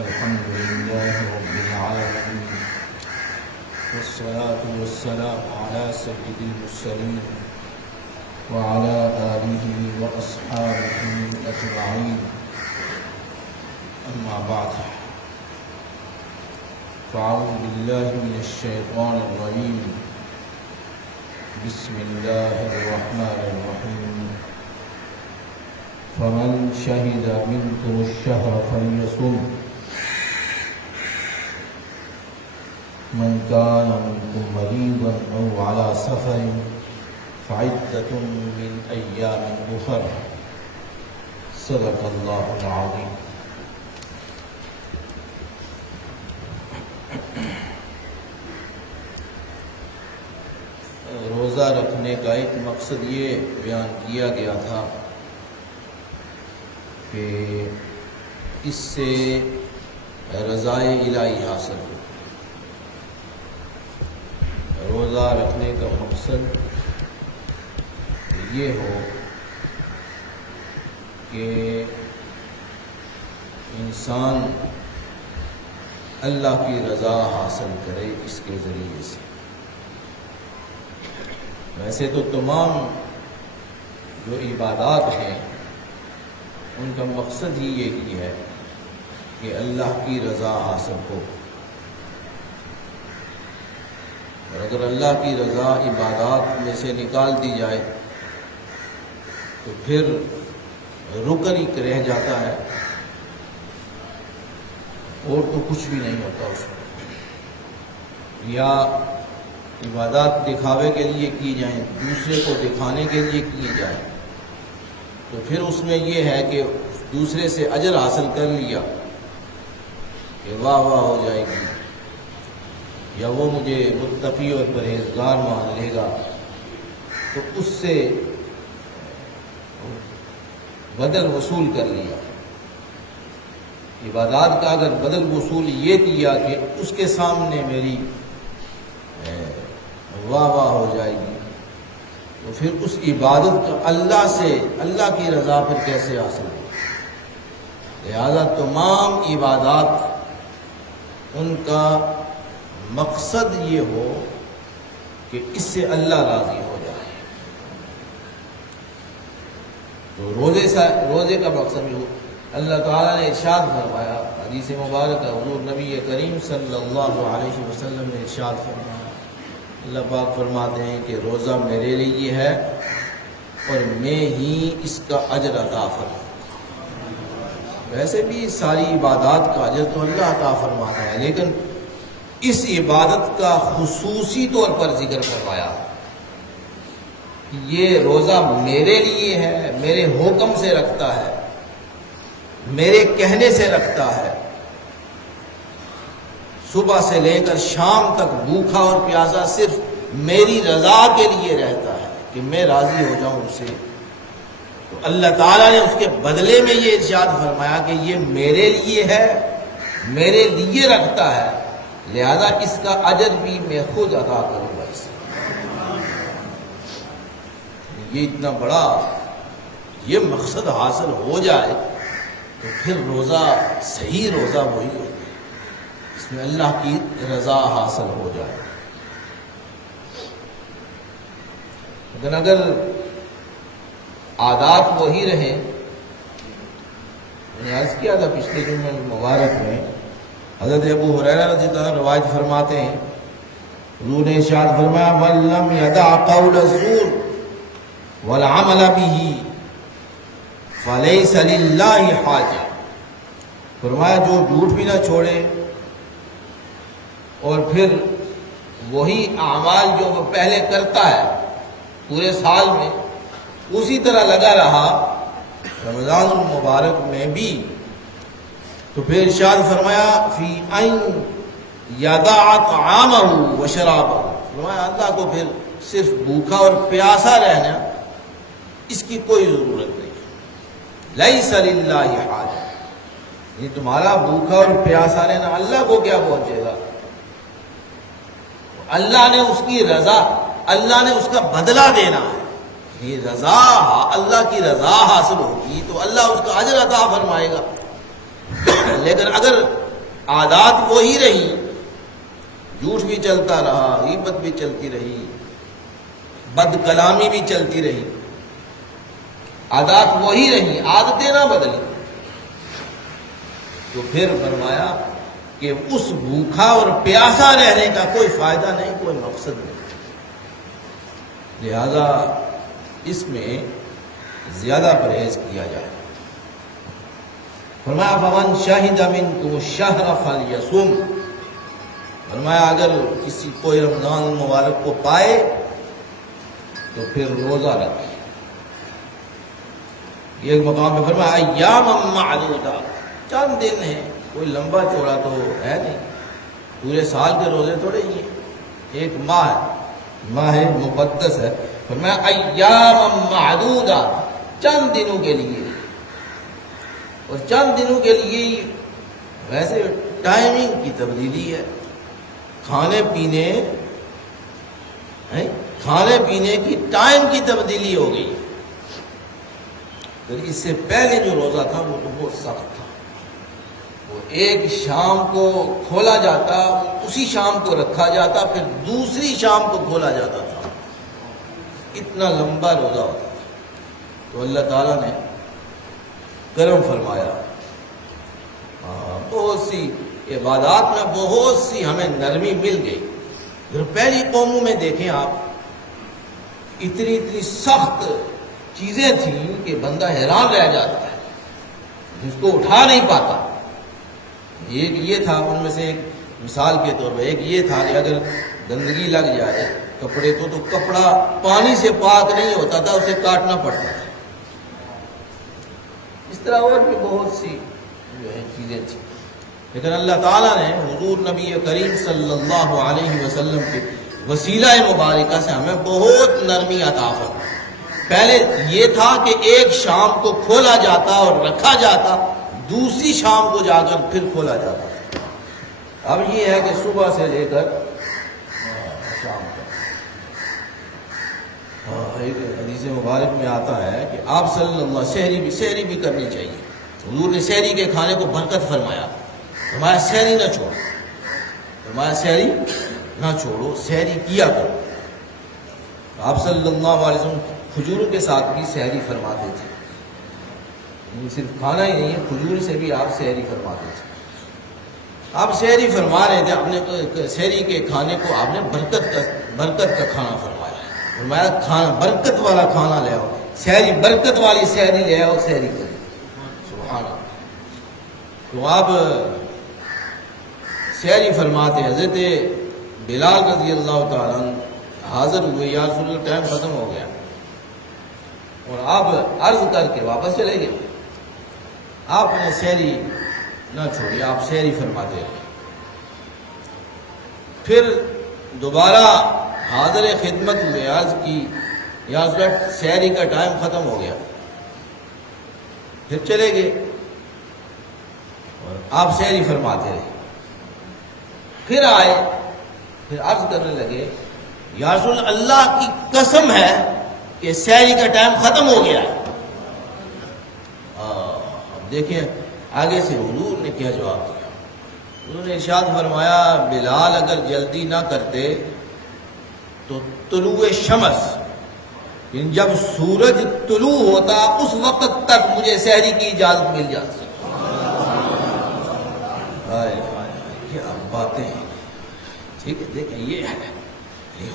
الحمد لله رب العالمين، والصلاة والسلام على سيد المرسلين وعلى آله وأصحابه أجمعين. أما بعد، فأعوذ بالله من الشيطان الرجيم. بسم الله الرحمن الرحيم. فمن شهد منكم الشهر فليصم، من كان منكم مريضا أو على سفر فعدة من أيام أخر. صدق الله العظيم. روزہ رکھنے کا ایک مقصد یہ بیان کیا گیا تھا کہ اس سے رضائے الہی حاصل ہو. روزہ رکھنے کا مقصد یہ ہو کہ انسان اللہ کی رضا حاصل کرے اس کے ذریعے سے. ویسے تو تمام جو عبادات ہیں ان کا مقصد ہی یہی ہے کہ اللہ کی رضا حاصل ہو، اور اگر اللہ کی رضا عبادات میں سے نکال دی جائے تو پھر رکن ہی رہ جاتا ہے اور تو کچھ بھی نہیں ہوتا اس میں. یا عبادات دکھاوے کے لیے کی جائیں، دوسرے کو دکھانے کے لیے کی جائیں، تو پھر اس میں یہ ہے کہ دوسرے سے اجر حاصل کر لیا کہ واہ واہ ہو جائے گی، یا وہ مجھے متقی اور پرہیزگار مان لے گا، تو اس سے بدل وصول کر لیا. عبادات کا اگر بدل وصول یہ دیا کہ اس کے سامنے میری واہ واہ ہو جائے گی، تو پھر اس عبادت کا اللہ سے اللہ کی رضا پھر کیسے حاصل ہو. لہذا تمام عبادات ان کا مقصد یہ ہو کہ اس سے اللہ راضی ہو جائے. تو روزے کا مقصد یہ ہو. اللہ تعالیٰ نے ارشاد فرمایا حدیث مبارکہ، حضور نبی کریم صلی اللہ علیہ وسلم نے ارشاد فرمایا، اللہ پاک فرماتے ہیں کہ روزہ میرے لیے ہے اور میں ہی اس کا اجر عطا فرماؤں. ویسے بھی ساری عبادات کا اجر تو اللہ عطا فرماتا ہے، لیکن اس عبادت کا خصوصی طور پر ذکر فرمایا. یہ روزہ میرے لیے ہے، میرے حکم سے رکھتا ہے، میرے کہنے سے رکھتا ہے. صبح سے لے کر شام تک بھوکا اور پیاسا صرف میری رضا کے لیے رہتا ہے کہ میں راضی ہو جاؤں اسے. تو اللہ تعالیٰ نے اس کے بدلے میں یہ ارشاد فرمایا کہ یہ میرے لیے ہے، میرے لیے رکھتا ہے، لہذا اس کا اجر بھی میں خود ادا کروں گا. اسے یہ اتنا بڑا یہ مقصد حاصل ہو جائے تو پھر روزہ صحیح روزہ وہی ہوگا اس میں اللہ کی رضا حاصل ہو جائے. لیکن اگر عادات وہی رہیں، میں نے عرض کیا تھا پچھلے جمعے مبارک میں، حضرت ابو ہریرہ رضی اللہ عنہ روایت فرماتے ہیں، حضور نے ارشاد فرمایا، من لم یدع قول الزور والعمل به فلیس للہ حاجہ. فرمایا جو جھوٹ بھی نہ چھوڑے اور پھر وہی اعمال جو وہ پہلے کرتا ہے پورے سال میں اسی طرح لگا رہا رمضان المبارک میں بھی، تو پھر ارشاد فرمایا فی ان یدع طعامہ وشرابہ. فرمایا اللہ کو پھر صرف بھوکا اور پیاسا رہنا اس کی کوئی ضرورت نہیں. لیس للہ حاجہ، یہ تمہارا بھوکا اور پیاسا رہنا اللہ کو کیا پہنچے گا. اللہ نے اس کی رضا، اللہ نے اس کا بدلہ دینا ہے. یہ رضا، اللہ کی رضا حاصل ہوگی تو اللہ اس کا اجر عطا فرمائے گا. لیکن اگر عادات وہی رہی، جھوٹ بھی چلتا رہا، غیبت بھی چلتی رہی، بد کلامی بھی چلتی رہی، عادات وہی رہی، عادتیں نہ بدلی، تو پھر فرمایا کہ اس بھوکھا اور پیاسا رہنے کا کوئی فائدہ نہیں، کوئی مقصد نہیں۔ لہذا اس میں زیادہ پرہیز کیا جائے۔ فرمایا فمن شہد منکم الشہر فلیصم، فرمایا اگر کسی کوئی رمضان المبارک کو پائے تو پھر روزہ رکھے۔ یہ ایک مقام پہ فرمایا ایاما معدودہ، چند دن ہیں، کوئی لمبا چوڑا تو ہے نہیں، پورے سال کے روزے تھوڑے ہی ہیں، ایک ماہ ہے، ماہ مقدس ہے۔ فرمایا ایاما معدودہ، چند دنوں کے لیے، اور چند دنوں کے لیے ویسے ٹائمنگ کی تبدیلی ہے، کھانے پینے کی ٹائم کی تبدیلی ہو گئی۔ پھر اس سے پہلے جو روزہ تھا وہ تو بہت سخت تھا، وہ ایک شام کو کھولا جاتا، اسی شام کو رکھا جاتا، پھر دوسری شام کو کھولا جاتا تھا، اتنا لمبا روزہ ہوتا تھا۔ تو اللہ تعالیٰ نے کرم فرمایا، بہت سی عبادات میں بہت سی ہمیں نرمی مل گئی۔ پھر پہلی قوموں میں دیکھیں آپ، اتنی سخت چیزیں تھیں کہ بندہ حیران رہ جاتا ہے، جس کو اٹھا نہیں پاتا۔ ایک یہ تھا، ان میں سے ایک مثال کے طور پر ایک یہ تھا کہ اگر گندگی لگ جائے کپڑے کو تو کپڑا پانی سے پاک نہیں ہوتا تھا، اسے کاٹنا پڑتا تھا۔ اس طرح اور بھی بہت سی جو ہے چیزیں تھیں، لیکن اللہ تعالیٰ نے حضور نبی کریم صلی اللہ علیہ وسلم کے وسیلہ مبارکہ سے ہمیں بہت نرمی عطا فرمائی۔ پہلے یہ تھا کہ ایک شام کو کھولا جاتا اور رکھا جاتا، دوسری شام کو جا کر پھر کھولا جاتا۔ اب یہ ہے کہ صبح سے لے کر شام تک۔ ایک حدیث مبارک میں آتا ہے کہ آپ صلی اللہ علیہ وسلم سحری بھی کرنی چاہیے۔ حضور نے سحری کے کھانے کو برکت فرمایا، فرمایا سحری نہ چھوڑو، فرمایا سحری نہ چھوڑو، سحری کیا کرو۔ آپ صلی اللہ علیہ وسلم کھجوروں کے ساتھ بھی سحری فرماتے تھے، صرف کھانا ہی نہیں ہے، کھجور سے بھی آپ سحری فرماتے تھے۔ آپ سحری فرما رہے تھے، اپنے سحری کے کھانے کو آپ نے برکت کا کھانا فرمایا، فرمایا کھانا برکت والا کھانا لے آؤ، سحری برکت والی سحری لے آؤ، سحری کریں۔ سبحان اللہ۔ تو آپ سحری فرماتے، حضرت بلال رضی اللہ تعالیٰ عنہ حاضر ہوئے، یا رسول اللہ ٹائم ختم ہو گیا، اور آپ عرض کر کے واپس چلے گئے۔ آپ نے سحری نہ چھوڑی، آپ سحری فرماتے رہے۔ پھر دوبارہ حاضر خدمت ہوئے، عرض کی یا رسول اللہ سحری کا ٹائم ختم ہو گیا، پھر چلے گئے اور آپ سحری فرماتے رہے۔ پھر آئے، پھر عرض کرنے لگے، یا رسول اللہ کی قسم ہے کہ سحری کا ٹائم ختم ہو گیا ہے۔ اب دیکھیں آگے سے حضور نے کیا جواب دیا۔ انہوں نے ارشاد فرمایا، بلال اگر جلدی نہ کرتے تو طلوع شمس، جب سورج طلوع ہوتا اس وقت تک مجھے سحری کی اجازت مل جاتی۔ کیا باتیں ہیں، ٹھیک ہے۔ دیکھیں یہ ہے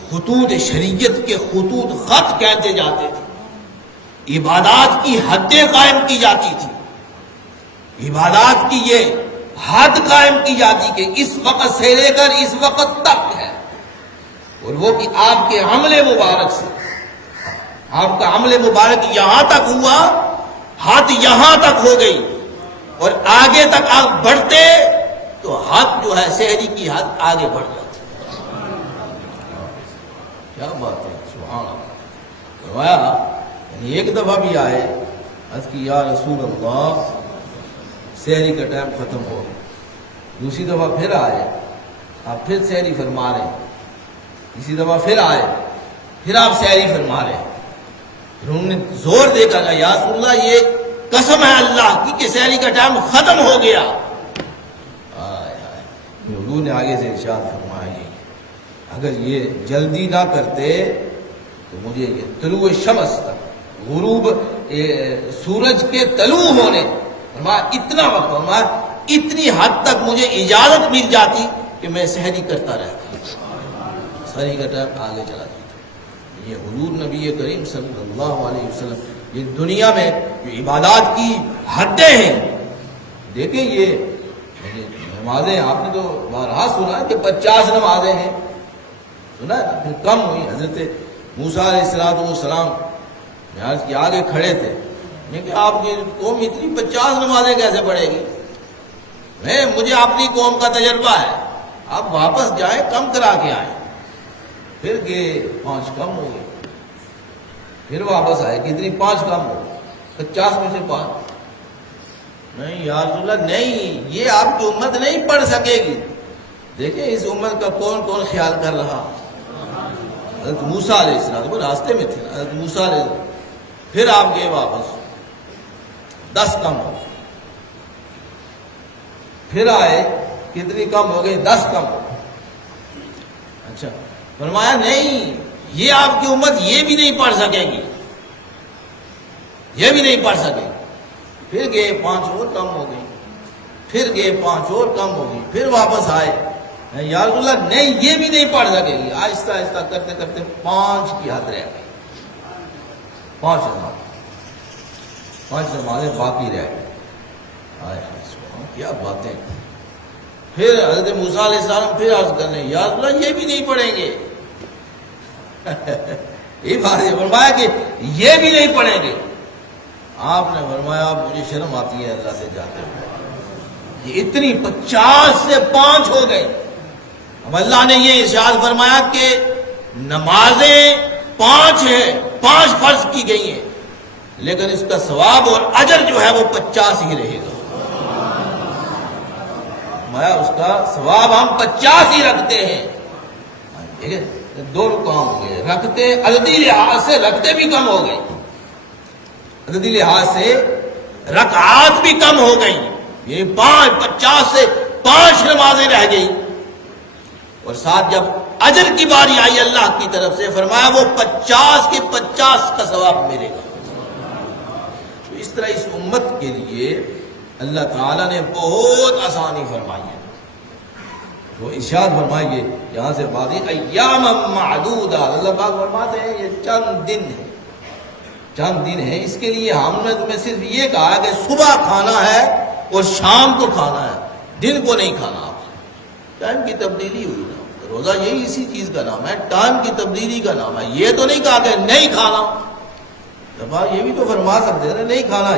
خطوط شریعت کے خطوط خط کہتے جاتے تھے، عبادات کی حدیں قائم کی جاتی تھی، عبادات کی یہ حد قائم کی جاتی کہ اس وقت سے لے کر اس وقت تک ہے، اور وہ کہ آپ کے عمل مبارک سے، آپ کا عمل مبارک یہاں تک ہوا، حد یہاں تک ہو گئی، اور آگے تک آپ بڑھتے تو حد جو ہے سحری کی حد آگے بڑھ جاتی۔ کیا بات ہے، سبحان اللہ۔ فرمایا یعنی ایک دفعہ بھی آئے، عرض کی یا رسول اللہ سحری کا ٹائم ختم ہو گیا، دوسری دفعہ پھر آئے، آپ پھر سحری فرما رہے ہیں، اسی دفعہ پھر آئے، پھر آپ سحری فرما رہے ہیں۔ پھر انہوں نے زور دے کر کہا، یا رسول اللہ یہ قسم ہے اللہ کی کہ سحری کا ٹائم ختم ہو گیا۔ حضور نے آگے سے ارشاد فرمایا اگر یہ جلدی نہ کرتے تو مجھے یہ طلوع شمس تک غروب سورج کے طلوع ہونے فرمایا اتنا وقت فرمایا اتنی حد تک مجھے اجازت مل جاتی کہ میں سحری کرتا رہتا، سحری کرتا آگے چلا جاتا۔ یہ حضور نبی کریم صلی اللہ علیہ وسلم یہ دنیا میں جو عبادات کی حدیں ہیں، دیکھیں یہ نمازیں آپ نے تو بارہا سنا کہ 50 نمازیں ہیں، سنا پھر کم ہوئی۔ حضرت موسیٰ علیہ السلام معراج کے آگے کھڑے تھے، میں کہ آپ کی قوم اتنی 50 نمازیں کیسے پڑھے گی؟ مجھے اپنی قوم کا تجربہ ہے، آپ واپس جائیں کم کرا کے آئیں۔ پھر گئے 5 کم ہو گئے، پھر واپس آئے کتنی 5 کم ہو گئے، 50 میں سے 5۔ نہیں یا رسول اللہ نہیں، یہ آپ کی امت نہیں پڑھ سکے گی۔ دیکھیں اس امت کا کون کون خیال کر رہا؟ حضرت موسیٰ علیہ السلام وہ راستے میں تھے، حضرت موسیٰ علیہ السلام۔ پھر آپ گئے واپس 10 کم ہو، پھر آئے کتنی کم ہو گئی 10 کم ہو۔ اچھا فرمایا نہیں یہ آپ کی امت یہ بھی نہیں پڑھ سکے گی، یہ بھی نہیں پڑھ سکے گی۔ پھر گئے 5 اور کم ہو گئی، پھر گئے 5 اور کم ہو گئی، پھر واپس آئے یا رسول اللہ نہیں یہ بھی نہیں پڑھ سکے گی۔ آہستہ آہستہ کرتے کرتے 5 کی حد رہ گئی، 5 نمازیں باقی رہ گئی۔ کیا باتیں! پھر حضرت موسیٰ علیہ السلام پھر عرض کرنے یا رسول اللہ یہ بھی نہیں پڑھیں گے۔ یہ بات ہے، فرمایا کہ یہ بھی نہیں پڑھیں گے۔ آپ نے فرمایا مجھے شرم آتی ہے اللہ سے جاتے ہوئے، یہ اتنی 50 سے 5 ہو گئی۔ اب اللہ نے یہ ارشاد فرمایا کہ نمازیں 5 ہیں، 5 فرض کی گئی ہیں، لیکن اس کا ثواب اور اجر جو ہے وہ 50 ہی رہے گا۔ اس کا ثواب ہم 50 ہی رکھتے ہیں۔ ٹھیک ہے، 2 کام ہو گئے، رکھتے عددی لحاظ سے رکھتے بھی کم ہو گئے، عددی لحاظ سے رکعات بھی کم ہو گئی، یہ 50 سے 5 نمازیں رہ گئی۔ اور ساتھ جب اجر کی باری آئی اللہ کی طرف سے فرمایا وہ 50 کے 50 کا ثواب ملے گا۔ تو اس طرح اس امت کے لیے اللہ تعالیٰ نے بہت آسانی فرمائی ہے۔ وہ ارشاد فرمائیے یہاں سے بات ایام معدودہ، اللہ پاک فرماتے ہیں یہ چند دن ہے، چند دن ہے۔ اس کے لیے ہم نے تمہیں صرف یہ کہا کہ صبح کھانا ہے اور شام کو کھانا ہے، دن کو نہیں کھانا۔ آپ ٹائم کی تبدیلی ہوئی نا، روزہ یہی اسی چیز کا نام ہے، ٹائم کی تبدیلی کا نام ہے۔ یہ تو نہیں کہا کہ نہیں کھانا، یہ بھی تو فرما سکتے ہیں نہیں کھانا،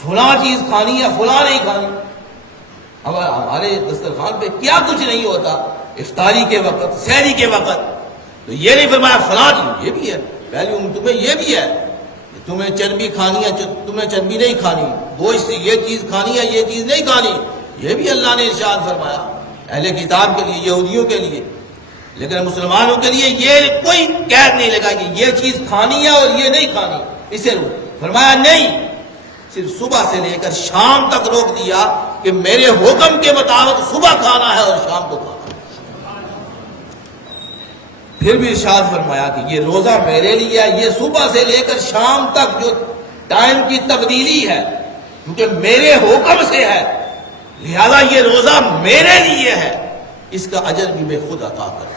فلاں چیز کھانی ہے فلاں نہیں کھانی۔ اب ہمارے دسترخوان پہ کیا کچھ نہیں ہوتا افطاری کے وقت، سحری کے وقت، تو یہ نہیں فرمایا فلاں چیز یہ بھی ہے، پہلی تمہیں یہ بھی ہے کہ تمہیں چربی کھانی ہے، تمہیں چربی نہیں کھانی، گوشت سے یہ چیز کھانی ہے یہ چیز نہیں کھانی، یہ بھی اللہ نے ارشاد فرمایا اہل کتاب کے لیے، یہودیوں کے لیے۔ لیکن مسلمانوں کے لیے یہ کوئی قید نہیں لگا کہ یہ چیز کھانی ہے اور یہ نہیں کھانی، اسے فرمایا نہیں، صرف صبح سے لے کر شام تک روک دیا کہ میرے حکم کے مطابق صبح کھانا ہے اور شام کو کھانا ہے۔ پھر بھی ارشاد فرمایا کہ یہ روزہ میرے لیے ہے، یہ صبح سے لے کر شام تک جو ٹائم کی تبدیلی ہے کیونکہ میرے حکم سے ہے، لہذا یہ روزہ میرے لیے ہے، اس کا اجر بھی میں خود عطا کروں۔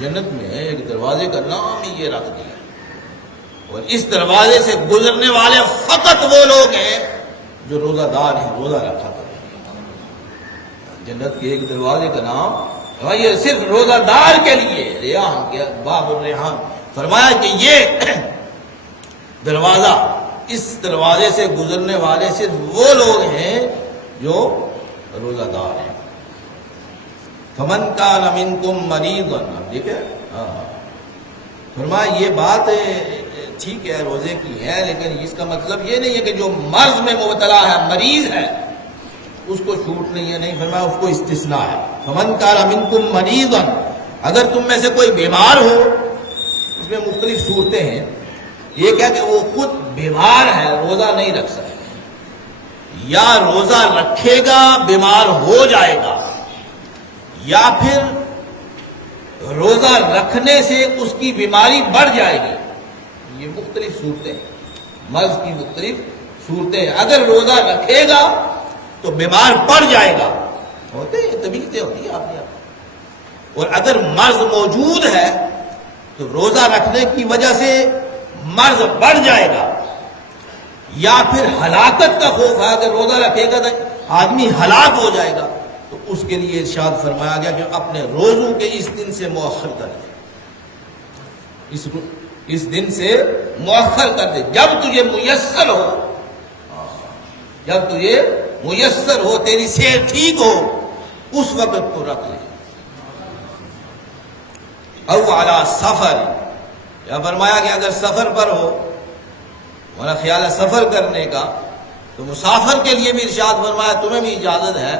جنت میں ایک دروازے کا نام ہی یہ رکھ دیا، اور اس دروازے سے گزرنے والے فقط وہ لوگ ہیں جو روزہ دار ہیں، روزہ رکھا کریں۔ جنت کے ایک دروازے کا نام یہ صرف روزہ دار کے لیے، ریحان کے باب الریحان، فرمایا کہ یہ دروازہ، اس دروازے سے گزرنے والے صرف وہ لوگ ہیں جو روزہ دار ہیں۔ فمن کان منکم مریضا، ٹھیک ہے، فرمایا یہ بات ٹھیک ہے روزے کی ہے، لیکن اس کا مطلب یہ نہیں ہے کہ جو مرض میں مبتلا ہے، مریض ہے، اس کو چھوٹ نہیں ہے، نہیں فرمایا اس کو استثناء ہے۔ فمن کان منکم مریضا، اگر تم میں سے کوئی بیمار ہو، اس میں مختلف صورتیں ہیں، یہ کیا کہ وہ خود بیمار ہے، روزہ نہیں رکھ سکتا، یا روزہ رکھے گا بیمار ہو جائے گا، یا پھر روزہ رکھنے سے اس کی بیماری بڑھ جائے گی. یہ مختلف صورتیں ہیں، مرض کی مختلف صورتیں ہیں. اگر روزہ رکھے گا تو بیمار پڑ جائے گا، ہوتے ہیں طبیعتیں ہوتی ہیں آپ نے. اور اگر مرض موجود ہے تو روزہ رکھنے کی وجہ سے مرض بڑھ جائے گا، یا پھر ہلاکت کا خوف ہے، اگر روزہ رکھے گا تو آدمی ہلاک ہو جائے گا، تو اس کے لیے ارشاد فرمایا گیا کہ اپنے روزوں کے اس دن سے مؤخر کر دے. اس دن سے مؤخر کر دے، جب تجھے میسر ہو، جب تجھے میسر ہو، تیری صحت ٹھیک ہو، اس وقت تو رکھ لے. او علی سفر، یا فرمایا کہ اگر سفر پر ہو، ہمارا خیال ہے سفر کرنے کا، تو مسافر کے لیے بھی ارشاد فرمایا تمہیں بھی اجازت ہے،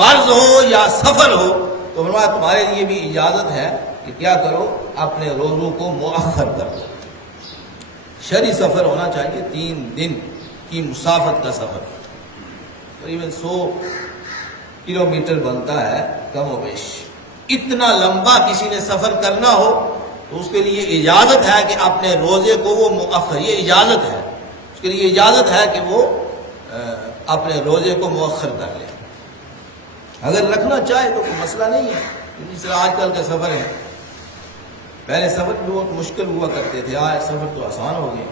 مرض ہو یا سفر ہو تو فرمایا تمہارے لیے بھی اجازت ہے کہ کیا کرو، اپنے روزوں کو مؤخر کر دو. شرعی سفر ہونا چاہیے، 3 دن کی مسافت کا سفر، تقریباً 100 کلومیٹر بنتا ہے کم و بیش. اتنا لمبا کسی نے سفر کرنا ہو تو اس کے لیے اجازت ہے کہ اپنے روزے کو وہ مؤخر، یہ اجازت ہے اس کے لیے، اجازت ہے کہ وہ اپنے روزے کو مؤخر کر لے. اگر رکھنا چاہے تو کوئی مسئلہ نہیں ہے. جس طرح آج کل کے سفر ہے، پہلے سفر بہت مشکل ہوا کرتے تھے، آج سفر تو آسان ہو گئے.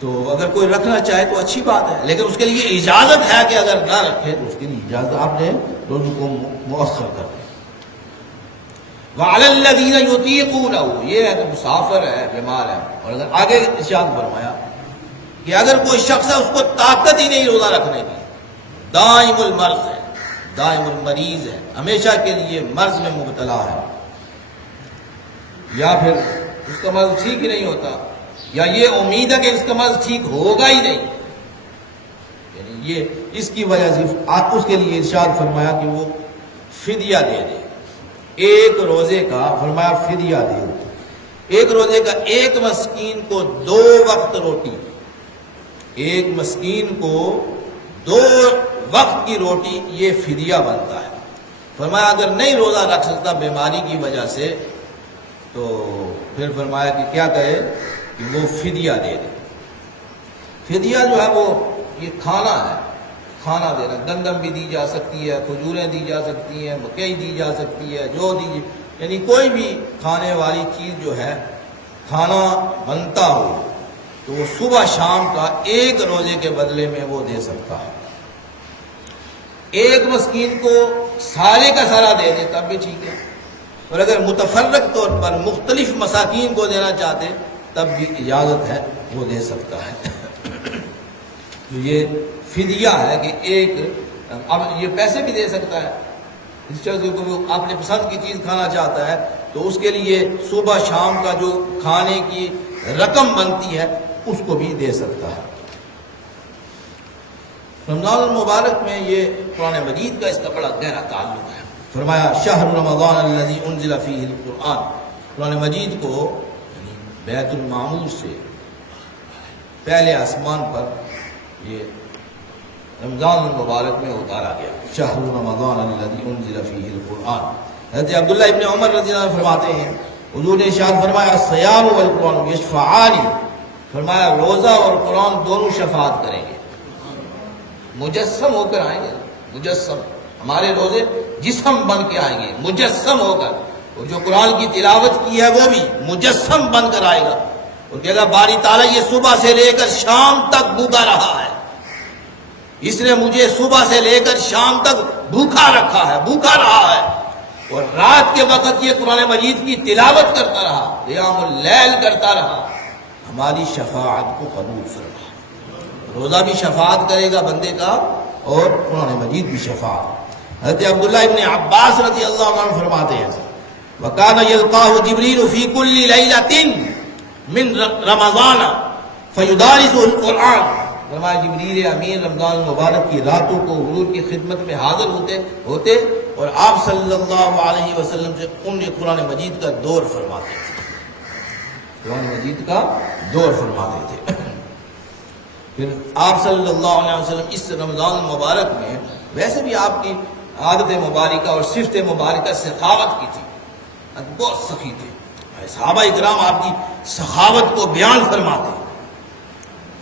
تو اگر کوئی رکھنا چاہے تو اچھی بات ہے، لیکن اس کے لیے اجازت ہے کہ اگر نہ رکھے تو اس کے لیے اجازت، آپ نے روزوں کو مؤخر کر دیں. وَعَلَى الَّذِينَ يُطِيقُونَهُ، یہ ہے کہ مسافر ہے، بیمار ہے. اور اگر آگے ارشاد فرمایا کہ اگر کوئی شخص ہے اس کو طاقت ہی نہیں روزہ رکھنے کی، دائم المرض ہے، دائم المریض ہے، ہمیشہ کے لیے مرض میں مبتلا ہے، یا پھر اس کا مرض ٹھیک ہی نہیں ہوتا، یا یہ امید ہے کہ اس کا مرض ٹھیک ہوگا ہی نہیں، یعنی یہ اس کی وجہ سے آپ اس کے لیے ارشاد فرمایا کہ وہ فدیہ دے دے. ایک روزے کا فرمایا فدیہ دے دے. ایک روزے کا ایک مسکین کو 2 وقت روٹی، ایک مسکین کو 2 وقت کی روٹی، یہ فدیہ بنتا ہے. فرمایا اگر نہیں روزہ رکھ سکتا بیماری کی وجہ سے تو پھر فرمایا کہ کیا کرے کہ وہ فدیہ دے دے. فدیہ جو ہے وہ یہ کھانا ہے، کھانا دینا. گندم بھی دی جا سکتی ہے، کھجوریں دی جا سکتی ہیں، مکئی دی جا سکتی ہے، جو دی، یعنی کوئی بھی کھانے والی چیز جو ہے، کھانا بنتا ہو تو وہ صبح شام کا ایک روزے کے بدلے میں وہ دے سکتا ہے. ایک مسکین کو سارے کا سارا دے دے تب بھی ٹھیک ہے، اور اگر متفرق طور پر مختلف مساکین کو دینا چاہتے تب بھی اجازت ہے، وہ دے سکتا ہے. تو یہ فدیہ ہے کہ ایک، اب یہ پیسے بھی دے سکتا ہے، اس طرح سے کوئی اپنے پسند کی چیز کھانا چاہتا ہے تو اس کے لیے صبح شام کا جو کھانے کی رقم بنتی ہے اس کو بھی دے سکتا ہے. رمضان المبارک میں یہ قرآن مجید کا اس کا بڑا گہرا تعلق ہے. فرمایا شہر رمضان الذی انزل فیہ القرآن، قرآن مجید کو یعنی بیت المعمور سے پہلے آسمان پر یہ رمضان المبارک میں اتارا گیا. شہر رمضان الذی انزل فیہ القرآن. حضرت عبداللہ ابن عمر رضی اللہ عنہ فرماتے ہیں حضور نے ارشاد فرمایا الصیام والقرآن یشفعان، فرمایا روزہ اور قرآن دونوں شفاعت کریں گے، مجسم ہو کر آئیں گے. مجسم، ہمارے روزے جسم بن کے آئیں گے، مجسم ہو کر. اور جو قرآن کی تلاوت کی ہے وہ بھی مجسم بن کر آئے گا اور کہے گا باری تعالیٰ یہ صبح سے لے کر شام تک بھوکا رہا ہے، اس نے مجھے صبح سے لے کر شام تک بھوکا رکھا ہے، بھوکا رہا ہے، اور رات کے وقت یہ قرآن مجید کی تلاوت کرتا رہا، قیام اللیل کرتا رہا، ہماری شفاعت کو قبول فرما. روزہ بھی شفاعت کرے گا بندے کا اور قرآن مجید بھی شفاعت. حضرت عبداللہ ابن عباس رضی اللہ عنہ فرماتے ہیں وَكَانَ يَلْقَاهُ جِبْرِيلُ فِي كُلِّ لَيْلَةٍ مِّن رَمَضَانَ فَيُدَارِسُهُ الْقُرْآنَ. فرمایا جبریل امین رمضان المبارک کی راتوں کو حضور کی خدمت میں حاضر ہوتے اور آپ صلی اللہ علیہ وسلم سے انہیں قرآن مجید کا دور فرماتے تھے، قرآن مجید کا دور فرماتے تھے. پھر آپ صلی اللہ علیہ وسلم اس رمضان المبارک میں ویسے بھی آپ کی عادت مبارکہ اور صفت مبارکہ سخاوت کی تھی، بہت سخی تھے. صحابہ اکرام آپ کی سخاوت کو بیان فرماتے ہیں،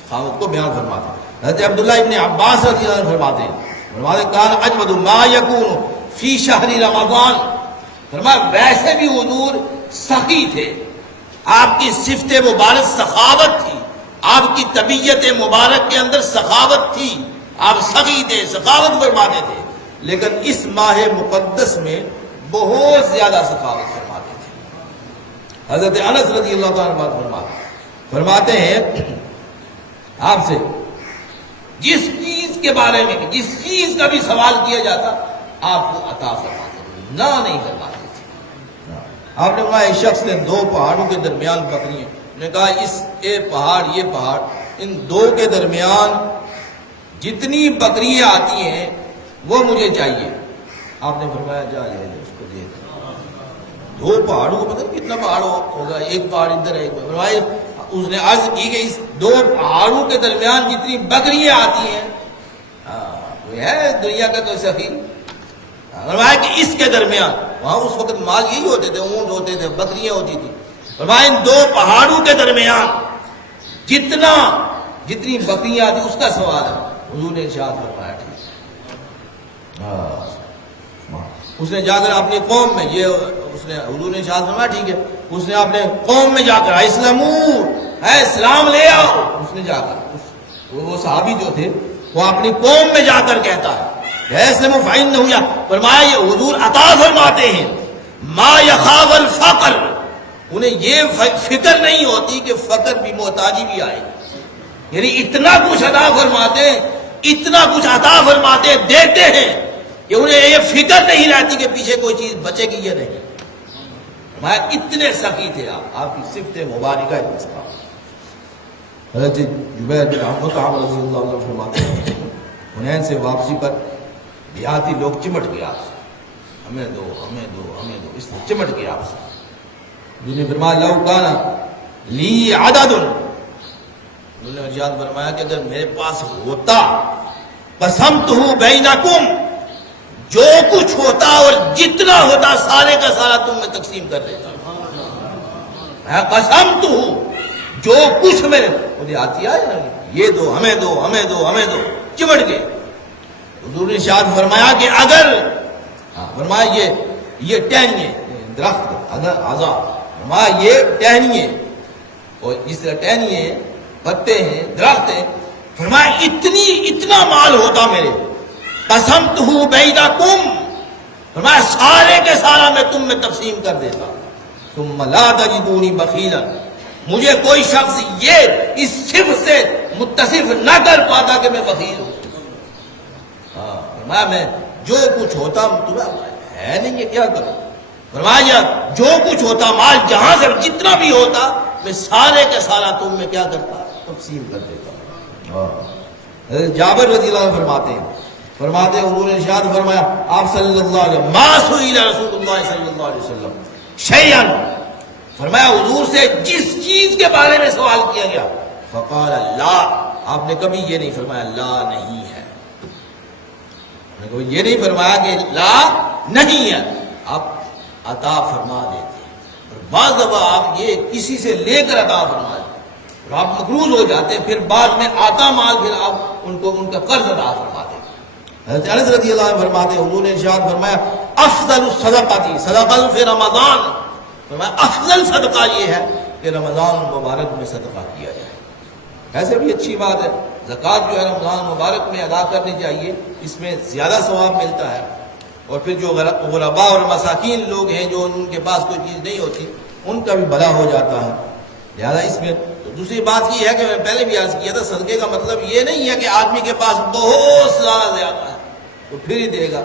سخاوت کو بیان فرماتے ہیں. حضرت عبداللہ ابن عباس رضی اللہ عنہ فرماتے ہیں کان اجود ما یکون فی شہر رمضان. فرمایا ویسے بھی حضور سخی تھے، آپ کی صفت مبارک سخاوت تھی، آپ کی طبیعت مبارک کے اندر سخاوت تھی، آپ سخی تھے، سخاوت فرماتے تھے، لیکن اس ماہ مقدس میں بہت زیادہ سخاوت فرماتے تھے. حضرت انس رضی اللہ عنہ فرماتے ہیں آپ سے جس چیز کے بارے میں جس چیز کا بھی سوال کیا جاتا آپ کو عطا فرماتے تھے، نہ نہیں فرماتے تھے. آپ نے فرمایا ایک شخص نے دو پہاڑوں کے درمیان بکریاں، نے کہا اس پہاڑ یہ پہاڑ ان دو کے درمیان جتنی بکریاں آتی ہیں وہ مجھے چاہیے. آپ نے فرمایا جا لے اس کو دے. دو پہاڑوں کو پتہ کتنا پہاڑ ہوگا، ایک پہاڑ ادھر ہے، فرمایا اس نے عرض کی کہ اس دو پہاڑوں کے درمیان جتنی بکریاں آتی ہیں کوئی ہے دنیا کا کوئی سخی؟ فرمایا کہ اس کے درمیان، وہاں اس وقت مال یہی ہوتے تھے، اونٹ ہوتے تھے، بکریاں ہوتی تھی. فرمایا ان دو پہاڑوں کے درمیان جتنی بکریاں آتی اس کا سوال ہے. حضور نے ارشاد فرمایا ٹھیک. اس نے جا کر اپنی قوم میں حضور نے ارشاد فرمایا ٹھیک ہے. اس نے اپنے قوم میں جا کر اسلام لے آؤ. اس نے جا کر وہ صحابی جو تھے وہ اپنی قوم میں جا کر کہتا ہے اسلم فإنہ نہ ہوا. فرمایا یہ حضور عطا فرماتے ہیں ما یخاف الفقر. انہیں یہ فکر نہیں ہوتی کہ فقر بھی محتاجی بھی آئے، یعنی اتنا کچھ عطا فرماتے ہیں، اتنا کچھ عطا فرماتے دیتے ہیں کہ انہیں یہ فکر نہیں رہتی کہ پیچھے کوئی چیز بچے گی یا نہیں. اتنے سخی تھے آپ کی صفت مبارکہ ہے. حضرت جبیر بن مطعم رضی اللہ عنہ فرماتے ہیں حنین سے واپسی پر دیہاتی لوگ چمٹ گئے آپ سے، ہمیں دو ہمیں دو ہمیں دو، اس نے چمٹ گیا آپ سے. انہوں نے فرمایا لو کان لی عدد، انہوں نے ارشاد فرمایا کہ اگر میرے پاس ہوتا قسمتہ بینکم، جو کچھ ہوتا اور جتنا ہوتا سارے کا سارا تم میں تقسیم کر دیتا. قسمتہ، جو کچھ میرے مجھے آتی ہے نا یہ دو ہمیں دو ہمیں دو ہمیں دو، چمٹ گئے. حضور نے ارشاد فرمایا کہ اگر فرمایا یہ ٹہنیے درخت عذاب، فرمایا یہ ٹہنیے اور اس طرح ٹہنیے پتے ہیں درخت ہیں، فرمایا اتنا مال ہوتا میرے قسمتہ بینکم، فرمایا سارے کے سارا میں تم میں تقسیم کر دیتا. ثم لا تجدونی بخیلا، مجھے کوئی شخص یہ اس صفت سے متصف نہ کر پاتا کہ میں بخیل ہوں. فرمایا میں جو کچھ ہوتا تمہیں ہے نہیں، یہ کیا کروں. فرمایا جو کچھ ہوتا مال جہاں سے جتنا بھی ہوتا میں سارے کے سارا تم میں کیا کرتا تقسیم کر دیتا. جابر رضی اللہ عنہ فرماتے ہیں حضور نے ارشاد فرمایا آپ صلی اللہ علیہ وسلم ما سئل رسول اللہ صلی اللہ علیہ وسلم شیئا، فرمایا حضور سے جس چیز کے بارے میں سوال کیا گیا فقال اللہ، آپ نے کبھی یہ نہیں فرمایا لا نہیں ہے، آپ نے کبھی یہ نہیں فرمایا کہ لا نہیں ہے، آپ عطا فرما دیتے. اور بعض دفعہ آپ یہ کسی سے لے کر عطا فرما دیتے اور آپ مقروض ہو جاتے ہیں، پھر بعد میں آتا مال پھر آپ ان کو ان کا قرض ادا فرماتے. حضرت انس رضی اللہ عنہ فرماتے ہیں حضور نے ارشاد فرمایا افضل الصدقہ صدقۃ فی رمضان، فرمایا افضل صدقہ یہ ہے کہ رمضان مبارک میں صدقہ کیا جائے. ایسے بھی اچھی بات ہے، زکوٰۃ جو ہے رمضان مبارک میں ادا کرنی چاہیے، اس میں زیادہ ثواب ملتا ہے. اور پھر جو غرباء اور مساکین لوگ ہیں جو ان کے پاس کوئی چیز نہیں ہوتی ان کا بھی بھلا ہو جاتا ہے. لہٰذا اس میں دوسری بات یہ ہے کہ میں پہلے بھی عرض کیا تھا صدقے کا مطلب یہ نہیں ہے کہ آدمی کے پاس بہت سارا زیادہ ہے تو پھر ہی دے گا،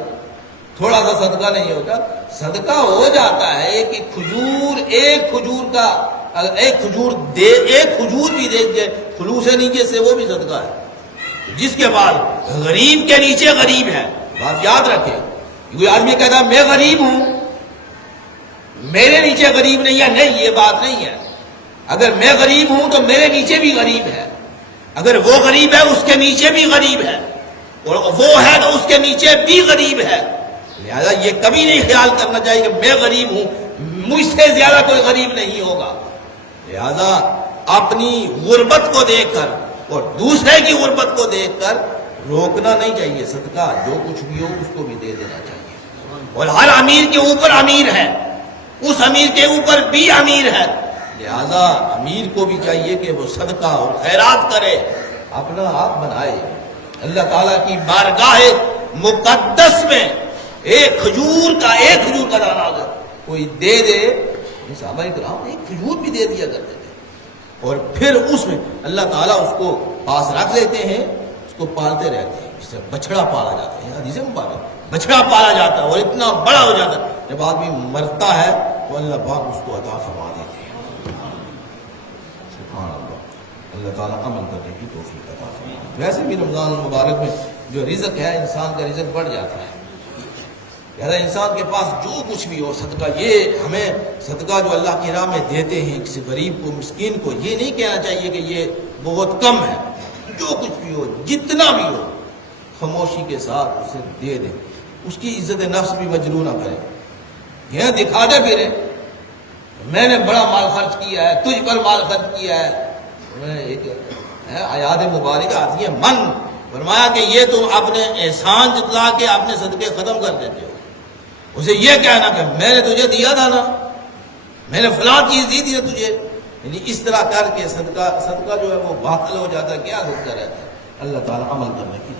تھوڑا سا صدقہ نہیں ہوتا. صدقہ ہو جاتا ہے کہ ایک کھجور بھی دے دے خلوص نیچے سے، وہ بھی صدقہ ہے. جس کے بعد غریب کے نیچے غریب ہے، بات یاد رکھیں. کوئی آدمی کہتا میں غریب ہوں میرے نیچے غریب نہیں ہے، نہیں، یہ بات نہیں ہے. اگر میں غریب ہوں تو میرے نیچے بھی غریب ہے. اگر وہ غریب ہے اس کے نیچے بھی غریب ہے، اور وہ ہے تو اس کے نیچے بھی غریب ہے. لہذا یہ کبھی نہیں خیال کرنا چاہیے کہ میں غریب ہوں، مجھ سے زیادہ کوئی غریب نہیں ہوگا. لہذا اپنی غربت کو دیکھ کر اور دوسرے کی غربت کو دیکھ کر روکنا نہیں چاہیے. صدقہ جو کچھ بھی ہو اس کو بھی دے دینا چاہیے. اور ہر امیر کے اوپر امیر ہے، اس امیر کے اوپر بھی امیر ہے. لہذا امیر کو بھی چاہیے کہ وہ صدقہ اور خیرات کرے، اپنا ہاتھ بنائے. اللہ تعالیٰ کی بارگاہ مقدس میں ایک کھجور کا دانہ اگر کوئی دے دے، صحابہ کرام ایک کھجور بھی دے دیا کرتے تھے، اور پھر اس میں اللہ تعالیٰ اس کو پاس رکھ لیتے ہیں، اس کو پالتے رہتے ہیں. جس سے بچڑا پالا جاتا ہے، حدیث مبارک بچڑا پالا جاتا ہے اور اتنا بڑا ہو جاتا ہے، جب آدمی مرتا ہے تو اللہ پاک اس کو عطا فرما دیتے ہیں. سبحان اللہ. اللہ تعالیٰ عمل کرنے کی توفیق عطا فرمائے. ویسے بھی رمضان المبارک میں جو رزق ہے، انسان کا رزق بڑھ جاتا ہے. لہذا انسان کے پاس جو کچھ بھی ہو صدقہ، یہ ہمیں صدقہ جو اللہ کی راہ میں دیتے ہیں کسی غریب کو، مسکین کو، یہ نہیں کہنا چاہیے کہ یہ بہت کم ہے. جو کچھ بھی ہو، جتنا بھی ہو، خاموشی کے ساتھ اسے دے دیں. اس کی عزت نفس بھی مجروح نہ کرے. یہ دکھاتے پھرے میں نے بڑا مال خرچ کیا ہے، تجھ پر مال خرچ کیا ہے. ایک آیات مبارکہ آتی ہے، من فرمایا کہ یہ تم اپنے احسان جتلا کے اپنے صدقے ختم کر دیتے ہو. اسے یہ کہنا کہ میں نے تجھے دیا تھا نا، میں نے فلاں چیز دی تھی تجھے. یعنی اس طرح کر کے صدقہ جو ہے وہ باطل ہو جاتا ہے. کیا صدقہ رہتا ہے. اللہ تعالیٰ عمل کرنے کی